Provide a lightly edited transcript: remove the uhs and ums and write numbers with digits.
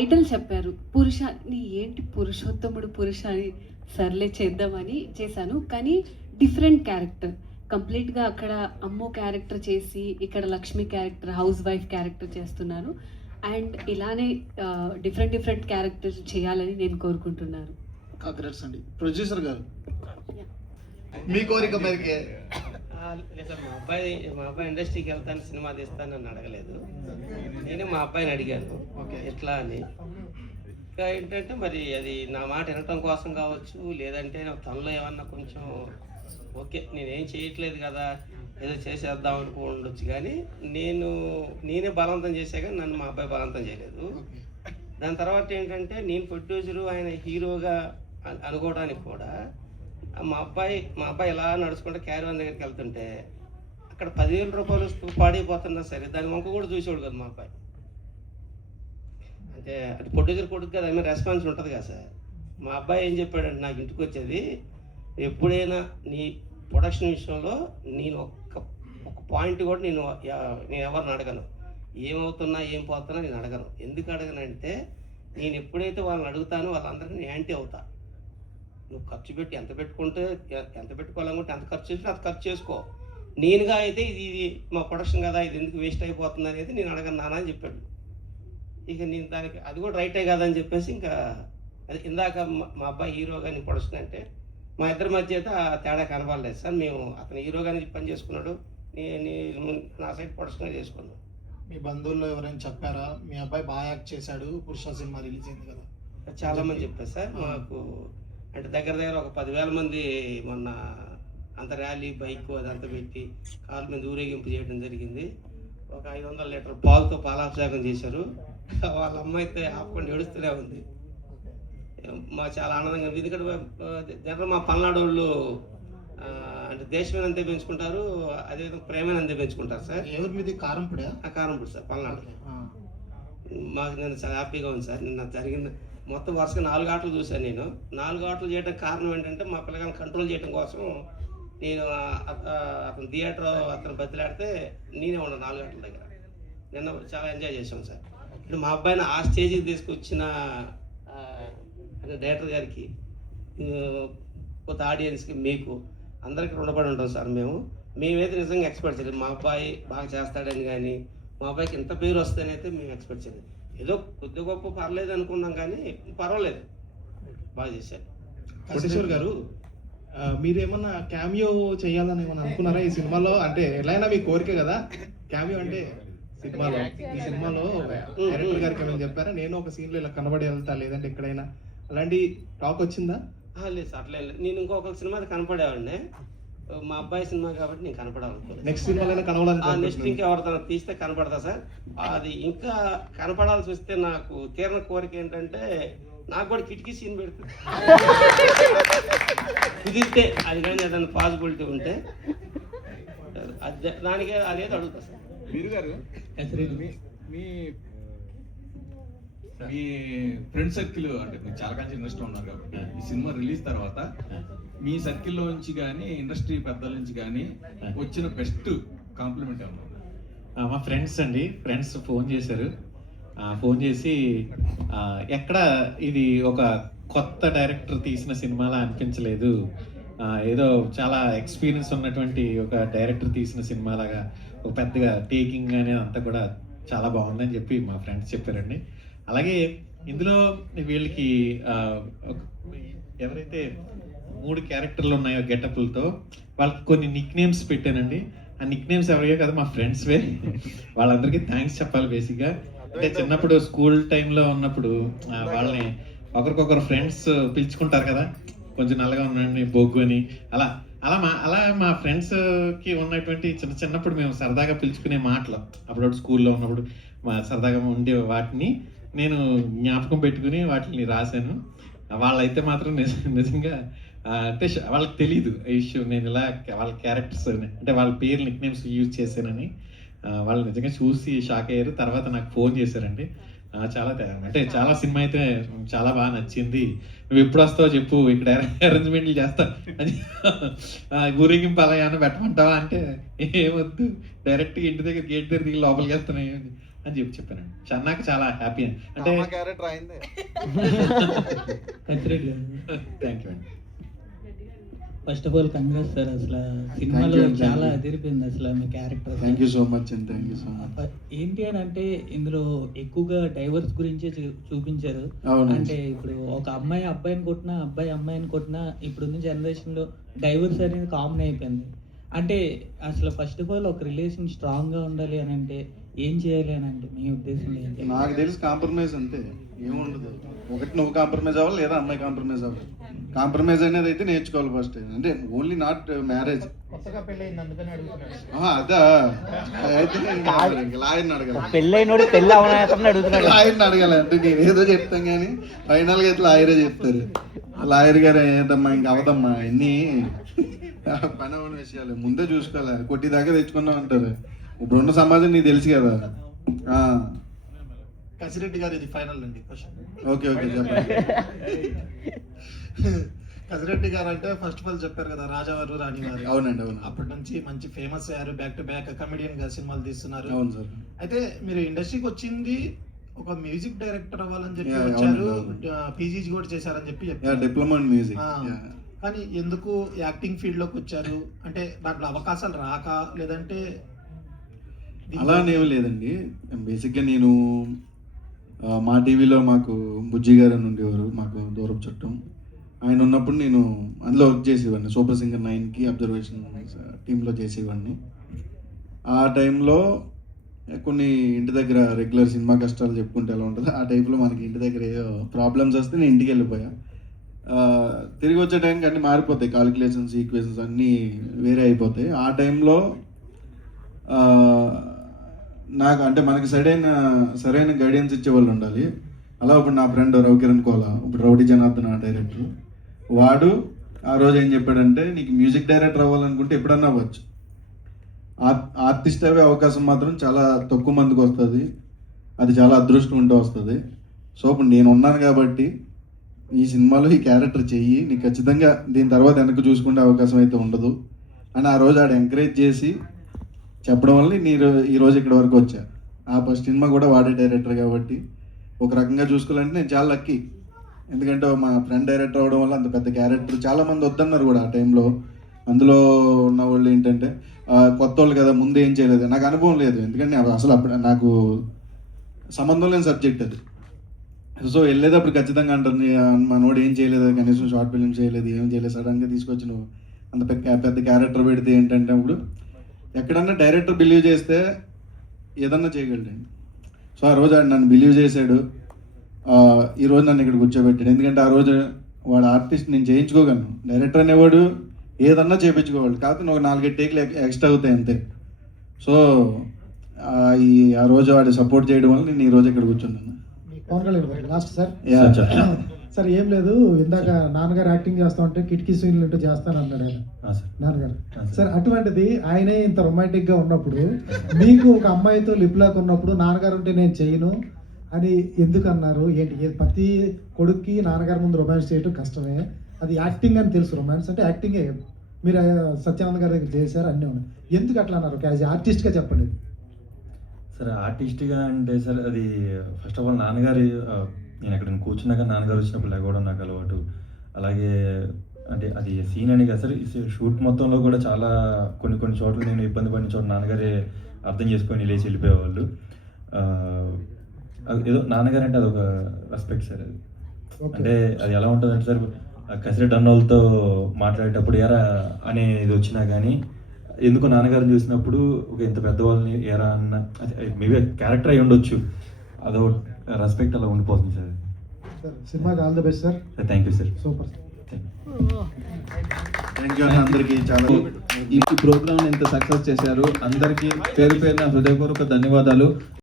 Title చెప్పారు పురుష, నీ ఏంటి పురుషోత్తముడు పురుష అని సర్లే చేద్దామని చేశాను. కానీ డిఫరెంట్ క్యారెక్టర్ కంప్లీట్గా అక్కడ అమ్మో క్యారెక్టర్ చేసి ఇక్కడ Lakshmi character house wife character చేస్తున్నాను. అండ్ ఇలానే డిఫరెంట్ క్యారెక్టర్ చేయాలని నేను కోరుకుంటున్నాను. కాంగ్రెస్ అండి ప్రొడ్యూసర్ గారు మీ కోరిక మేరకే. లేదు మా అబ్బాయి ఇండస్ట్రీకి వెళ్తాను సినిమా తీస్తాను నన్ను అడగలేదు. నేనే మా అబ్బాయిని అడిగాను ఎట్లా అని. ఇంకా ఏంటంటే మరి అది నా మాట వినటం కోసం కావచ్చు, లేదంటే తనలో ఏమన్నా కొంచెం ఓకే నేనేం చేయట్లేదు కదా ఏదో చేసేద్దాం అనుకోండొచ్చు, కానీ నేనే బలవంతం చేసా కానీ నన్ను మా అబ్బాయి బలవంతం చేయలేదు. దాని తర్వాత ఏంటంటే నేను ప్రొడ్యూసరు ఆయన హీరోగా అనుకోవడానికి కూడా మా అబ్బాయి ఇలా నడుచుకుంటే క్యారీవాన్ దగ్గరికి వెళ్తుంటే అక్కడ 10,000 రూపాయలు పాడైపోతున్నా సరే దాని వంక కూడా చూసేవాడు కదా మా అబ్బాయి. అంటే అటు ప్రొడ్యూసర్ కొడుకు కదా ఏమైనా రెస్పాన్స్ ఉంటుంది కదా సార్. మా అబ్బాయి ఏం చెప్పాడంటే నాకు ఇంటికి వచ్చేది, ఎప్పుడైనా నీ ప్రొడక్షన్ విషయంలో నేను ఒక పాయింట్ కూడా నేను ఎవరిని అడగను, ఏమవుతున్నా ఏం పోతున్నా నేను అడగను. ఎందుకు అడగనంటే నేను ఎప్పుడైతే వాళ్ళని అడుగుతానో వాళ్ళందరికీ నేను యాంటీ అవుతా. నువ్వు ఖర్చు పెట్టి ఎంత పెట్టుకోవాలనుకుంటే ఎంత ఖర్చు చేసి అంత ఖర్చు చేసుకో, నేనుగా అయితే ఇది మా ప్రొడక్షన్ కదా ఇది ఎందుకు వేస్ట్ అయిపోతుంది అనేది నేను అడగను నాన్న అని చెప్పాడు. ఇక నేను దానికి అది కూడా రైటే కదా అని చెప్పేసి ఇంకా అది ఇందాక మా అబ్బాయి హీరోగా నేను ప్రొడక్షన్ అంటే మా ఇద్దరి మధ్య అయితే ఆ తేడా కనబడలేదు సార్. మేము అతను హీరోగానే పని చేసుకున్నాడు, నా సైడ్ ప్రొడక్షన్ చేసుకున్నాను. మీ బంధువుల్లో ఎవరైనా చెప్పారా మీ అబ్బాయి బాగా యాక్ట్ చేశాడు పురుష సినిమా రిలీజ్ అయింది కదా? చాలా మంది చెప్పారు సార్. మాకు అంటే దగ్గర ఒక 10,000 మంది మొన్న అంత ర్యాలీ బైక్ అదంతా పెట్టి కాలు మీద ఊరేగింపు చేయడం జరిగింది. ఒక 500 లీటర్ పాలతో పాలాభిషేకం చేశారు. వాళ్ళ అమ్మాయి అయితే ఆపకుండా ఏడుస్తూనే ఉంది. మాకు చాలా ఆనందంగా ఉంది. ఎందుకంటే జనరల్ మా పల్నాడు వాళ్ళు అంటే దేశమైన అంతే పెంచుకుంటారు, అదేవిధంగా ప్రేమైన అంతే పెంచుకుంటారు సార్. ఎవరి మీద కారంపూడి? కారంపూడి సార్ పల్నాడు. మాకు నేను చాలా హ్యాపీగా ఉంది సార్. నిన్న జరిగింది మొత్తం వరుసగా 4 ఆటలు చూశాను. నేను 4 ఆటలు చేయడం కారణం ఏంటంటే మా పిల్లగాలను కంట్రోల్ చేయడం కోసం నేను అతను థియేటర్ అతను బతిలాడితే నేనే ఉన్నాను 4 ఆటల దగ్గర. నిన్న చాలా ఎంజాయ్ చేసాం సార్. ఇప్పుడు మా అబ్బాయిని ఆ స్టేజ్కి తీసుకొచ్చిన డైరెక్టర్ గారికి, కొత్త ఆడియన్స్కి, మీకు అందరికీ రుణపడి ఉంటాం సార్. మేమైతే నిజంగా ఎక్స్పెక్ట్ చేయలేదు మా అబ్బాయి బాగా చేస్తాడని, కానీ మా అబ్బాయికి ఎంత పేరు వస్తుందనైతే మేము ఎక్స్పెక్ట్ చేయలేదు. ఏదో కొద్ది గొప్ప పర్లేదు అనుకున్నాం, కానీ పర్వాలేదు బాగా చేశారు. కోటేశ్వర్ గారు మీరేమన్నా క్యామియో చేయాలని ఏమన్నా అనుకున్నారా ఈ సినిమాలో? అంటే ఎలాగైనా మీ కోరిక కదా క్యామియో అంటే. ఈ సినిమాలో డైరెక్టర్ గారికి ఏమైనా చెప్పారా నేను ఒక సీన్లో ఇలా కనబడి వెళ్తా, లేదంటే ఎక్కడైనా అలాంటి టాక్ వచ్చిందా? లేదు సార్, అట్లా నేను ఇంకొక సినిమా కనపడేవాడిని. మా అబ్బాయి సినిమా కాబట్టి నేను కనపడాలనుకోలేదు. నెక్స్ట్ సినిమాలో కనబడాలి, నెక్స్ట్ ఇంకెవరితో తీస్తే కనపడతా సార్. అది ఇంకా కనపడాల్సి వస్తే నాకు తీరన కోరిక ఏంటంటే నాకు కూడా కిటికీ సీన్ పెడుతుంది కుదిరితే, అది కానీ ఏదైనా పాసిబిలిటీ ఉంటే దానికి అదేదో అడుగుతా సార్. మీరు గారు మీ ఫ్రెండ్ సర్కిల్ అంటే మీరు చాలా కాంచి ఇండస్ట్రీలో ఉన్నారు కాబట్టి ఈ సినిమా రిలీజ్ తర్వాత మీ సర్కిల్లో నుంచి కానీ ఇండస్ట్రీ పెద్దల నుంచి కానీ వచ్చిన బెస్ట్ కాంప్లిమెంట్ ఏమన్నా? మా ఫ్రెండ్స్ అండి, ఫ్రెండ్స్ ఫోన్ చేశారు. ఫోన్ చేసి ఎక్కడ ఇది ఒక కొత్త డైరెక్టర్ తీసిన సినిమాలా అనిపించలేదు, ఏదో చాలా ఎక్స్పీరియన్స్ ఉన్నటువంటి ఒక డైరెక్టర్ తీసిన సినిమాలాగా ఒక పెద్దగా టేకింగ్ అనేది అంతా కూడా చాలా బాగుందని చెప్పి మా ఫ్రెండ్స్ చెప్పారండి. అలాగే ఇందులో వీళ్ళకి ఎవరైతే 3 క్యారెక్టర్లు ఉన్నాయో గెటప్లతో వాళ్ళకి కొన్ని నిక్ నేమ్స్ పెట్టానండి. ఆ నిక్ నేమ్స్ ఎవరిగా కదా మా ఫ్రెండ్స్వే. వాళ్ళందరికీ థ్యాంక్స్ చెప్పాలి. బేసిక్గా అంటే చిన్నప్పుడు స్కూల్ టైంలో ఉన్నప్పుడు వాళ్ళని ఒకరికొకరు ఫ్రెండ్స్ పిలుచుకుంటారు కదా, కొంచెం నల్లగా ఉండండి బొగ్గు అని. అలా మా ఫ్రెండ్స్కి ఉన్నటువంటి చిన్నప్పుడు మేము సరదాగా పిలుచుకునే మాటలు అప్పుడు స్కూల్లో ఉన్నప్పుడు మా సరదాగా ఉండే వాటిని నేను జ్ఞాపకం పెట్టుకుని వాటిని రాశాను. వాళ్ళైతే మాత్రం నిజంగా అంటే వాళ్ళకి తెలీదు ఈ ఇష్యూ, నేను ఇలా వాళ్ళ క్యారెక్టర్స్ అంటే వాళ్ళ పేరు నిక్ నేమ్స్ యూజ్ చేశానని. వాళ్ళు నిజంగా చూసి షాక్ అయ్యారు. తర్వాత నాకు ఫోన్ చేశారండి. చాలా సినిమా అయితే చాలా బాగా నచ్చింది, నువ్వు ఎప్పుడు వస్తావో చెప్పు, ఇక్కడ అరేంజ్మెంట్లు చేస్తా అని, ఊరేగింపు అలా ఏమన్నా పెట్టమంటావా అంటే ఏమొద్దు, డైరెక్ట్గా ఇంటి దగ్గర గేట్ దగ్గర దిగి లోపలికి వెళ్తున్నాయి అని చెప్పానండి. నాకు చాలా హ్యాపీ అంటే క్యారెక్టర్ అయిందే. కత్తిరెడ్డి గారు, థ్యాంక్ యూ అండి. First of all congrats sir. అసలు సినిమాలో you, thank చాలా you. అదిరిపోయింది అసలు మీ character. Thank you so much అండి, థ్యాంక్ యూ సో మచ్. ఏంటి అని అంటే ఇందులో ఎక్కువగా డైవర్స్ గురించే చూపించారు. అవును. అంటే ఇప్పుడు ఒక అమ్మాయి అబ్బాయిని కొట్టినా, అబ్బాయి అమ్మాయిని కొట్టినా ఇప్పుడున్న జనరేషన్లో డైవర్స్ అనేది కామన్ అయిపోయింది. అంటే అసలు ఫస్ట్ ఆఫ్ ఆల్ ఒక రిలేషన్ స్ట్రాంగ్గా ఉండాలి అని అంటే ఏం చేయాలి అని అంటే మీ ఉద్దేశం ఏంటి? నాకు తెలిసి కాంప్రమైజ్ అంతే, ఏముండదు. ఒకటి నువ్వు కాంప్రమైజ్ అవ్వాలి లేదా అమ్మాయి కాంప్రమైజ్ అవ్వాలి. కాంప్రమైజ్ అనేది అయితే నేర్చుకోవాలి ఫస్ట్. అంటే ఓన్లీ నాట్ మ్యారేజ్. కొత్తగా పెళ్ళయింది అందుకని అడుగుతున్నాడు. అదా అయితే లాయర్ని అడగాలి. పెళ్ళైనోడు పెళ్ళి అవనాయసం అడుగుతున్నాడు. లాయర్ని అడగాలి. అంటే నేను ఏదో చెప్తాం కానీ ఫైనల్గా అయితే లాయరే చెప్తారు. లాయర్ గారు ఏదమ్మా ఇంక అవదమ్మా ఇన్ని పని అవని విషయాలు ముందే చూసుకోవాలి. కొట్టి దాకా తెచ్చుకున్నాం అంటారు. ఇప్పుడున్న సమాజం నీకు తెలుసు కదా. కసిరెడ్డి గారు ఇది ఫైనల్ అండి క్వశ్చన్. ఓకే ఓకే చెప్పండి. కసిరెడ్డి గారు అంటే ఫస్ట్ ఆఫ్ ఆల్ చెప్పారు కదా రాజావారు రాణివారు. అవునండి అవును. అప్పటి నుంచి మంచి ఫేమస్ అయ్యారు, బ్యాక్ టు బ్యాక్ కమెడియన్ గా సినిమాలు తీస్తున్నారు. అవును సార్. అయితే మీరు ఇండస్ట్రీకి వచ్చింది ఒక మ్యూజిక్ డైరెక్టర్ అవ్వాలని చెప్పి Yeah, వచ్చారు, అవునండి, పీజీ కూడా చేశారని చెప్పి చెప్పారు. Diploma in music. కానీ ఎందుకు యాక్టింగ్ ఫీల్డ్ లోకి వచ్చారు? అంటే దాంట్లో అవకాశాలు రాక, లేదంటే అలా అనేవి లేదండి. బేసిక్గా నేను మా టీవీలో మాకు బుజ్జి గారు అని ఉండేవారు, మాకు దూరపు చుట్టం. ఆయన ఉన్నప్పుడు నేను అందులో వర్క్ చేసేవాడిని. సూపర్ సింగర్ 9కి అబ్జర్వేషన్ టీంలో చేసేవాడిని. ఆ టైంలో కొన్ని ఇంటి దగ్గర రెగ్యులర్ సినిమా కష్టాలు చెప్పుకుంటే ఎలా ఉంటుంది, ఆ టైప్లో మనకి ఇంటి దగ్గర ఏదో ప్రాబ్లమ్స్ వస్తే నేను ఇంటికి వెళ్ళిపోయా. తిరిగి వచ్చే టైంకి అన్నీ మారిపోతాయి, కాలిక్యులేషన్స్ ఈక్వేషన్స్ అన్నీ వేరే అయిపోతాయి. ఆ టైంలో నాకు అంటే మనకి సరైన గైడెన్స్ ఇచ్చేవాళ్ళు ఉండాలి. అలా ఇప్పుడు నా ఫ్రెండ్ రవికిరణ్ కోలా, ఇప్పుడు రౌడీ జనార్దన్ డైరెక్టర్, వాడు ఆ రోజు ఏం చెప్పాడంటే నీకు మ్యూజిక్ డైరెక్టర్ అవ్వాలనుకుంటే ఎప్పుడన్నా అవ్వచ్చు, ఆర్టిస్ట్ అయ్యే అవకాశం మాత్రం చాలా తక్కువ మందికి వస్తుంది, అది చాలా అదృష్టం ఉంటే వస్తుంది. సో ఇప్పుడు నేను ఉన్నాను కాబట్టి ఈ సినిమాలో ఈ క్యారెక్టర్ చెయ్యి, నీకు ఖచ్చితంగా దీని తర్వాత వెనక్కి చూసుకునే అవకాశం అయితే ఉండదు అని ఆ రోజు ఆడు ఎంకరేజ్ చేసి చెప్పడం వల్ల నేను ఈరోజు ఇక్కడ వరకు వచ్చా. ఆ ఫస్ట్ సినిమా కూడా వాడే డైరెక్టర్ కాబట్టి ఒక రకంగా చూసుకోవాలంటే నేను చాలా లక్కీ. ఎందుకంటే మా ఫ్రెండ్ డైరెక్టర్ అవ్వడం వల్ల అంత పెద్ద క్యారెక్టర్ చాలామంది వద్దన్నారు కూడా ఆ టైంలో. అందులో ఉన్న వాళ్ళు ఏంటంటే కొత్త వాళ్ళు కదా, ముందు ఏం చేయలేదు, నాకు అనుభవం లేదు. ఎందుకంటే అసలు అప్పుడు నాకు సంబంధం లేని సబ్జెక్ట్ అది. సో వెళ్ళేటప్పుడు ఖచ్చితంగా అంటారు మనోడు ఏం చేయలేదు, కనీసం షార్ట్ ఫిల్మ్ చేయలేదు, ఏం చేయలేదు, సడన్గా తీసుకొచ్చి నువ్వు అంత పెద్ద క్యారెక్టర్ పెడితే ఏంటంటే అప్పుడు ఎక్కడన్నా డైరెక్టర్ బిలీవ్ చేస్తే ఏదన్నా చేయగలండి. సో ఆ రోజు నన్ను బిలీవ్ చేశాడు, ఈరోజు నన్ను ఇక్కడ కూర్చోబెట్టాడు. ఎందుకంటే ఆ రోజు వాడు ఆర్టిస్ట్ నేను చేయించుకోగలను, డైరెక్టర్ అనేవాడు ఏదన్నా చేయించుకోవాలి, కాకపోతే ఒక 4-5 టేక్లు ఎక్స్ట్రా అవుతాయి అంతే. సో ఆ రోజు వాడు సపోర్ట్ చేయడం వల్ల నేను ఈ రోజు ఇక్కడ కూర్చున్నాను. Pawan Kalyan last sir. Sir ఏం లేదు, ఇందాక నాన్నగారు యాక్టింగ్ చేస్తా ఉంటే కిటికీ సీన్లు ఉంటే చేస్తాను అన్నాడు ఆయన నాన్నగారు. సార్ అటువంటిది ఆయనే ఇంత రొమాంటిక్ గా ఉన్నప్పుడు మీకు ఒక అమ్మాయితో లిప్ లాక్ ఉన్నప్పుడు నాన్నగారు ఉంటే నేను చేయను అని ఎందుకు అన్నారు? ఏంటి ప్రతి కొడుక్కి నాన్నగారి ముందు రొమాన్స్ చేయడం కష్టమే, అది యాక్టింగ్ అని తెలుసు. రొమాన్స్ అంటే యాక్టింగే. మీరు సత్యానంద్ గారి దగ్గర చేశారు, అన్నీ ఉన్నాయి. ఎందుకు అట్లా అన్నారు? యాజ్ ఆర్టిస్ట్గా చెప్పండి. సార్ ఆర్టిస్ట్గా అంటే సార్ అది ఫస్ట్ ఆఫ్ ఆల్ నాన్నగారి, నేను అక్కడ కూర్చున్నాక నాన్నగారు వచ్చినప్పుడు లేకపోవడం నాకు అలవాటు. అలాగే అంటే అది సీన్ అని కదా సార్, షూట్ మొత్తంలో కూడా చాలా కొన్ని చోట్ల నేను ఇబ్బంది పడిన చోట నాన్నగారే అర్థం చేసుకొని లేచి వెళ్ళిపోయేవాళ్ళు. ఏదో నాన్నగారు అంటే అదొక రెస్పెక్ట్ సార్. అది అంటే అది ఎలా ఉంటుందంటే సార్, కసిరెడ్డి అన్న వాళ్ళతో మాట్లాడేటప్పుడు ఎరా అనేది వచ్చినా కానీ ఎందుకు నాన్నగారిని చూసినప్పుడు ఒక ఇంత పెద్దవాళ్ళని ఎరా అన్న, మేబీ క్యారెక్టర్ అయి ఉండొచ్చు, అదో రెస్పెక్ట్ అలా ఉండిపోతుంది సార్. సినిమాకి all the best sir. Thank you sir. Super. Thank you అందరికీ. చాలా ఈ ప్రోగ్రామ్ ఇంత సక్సెస్ చేశారు, అందరికీ పేరు పేరున హృదయపూర్వక ధన్యవాదాలు.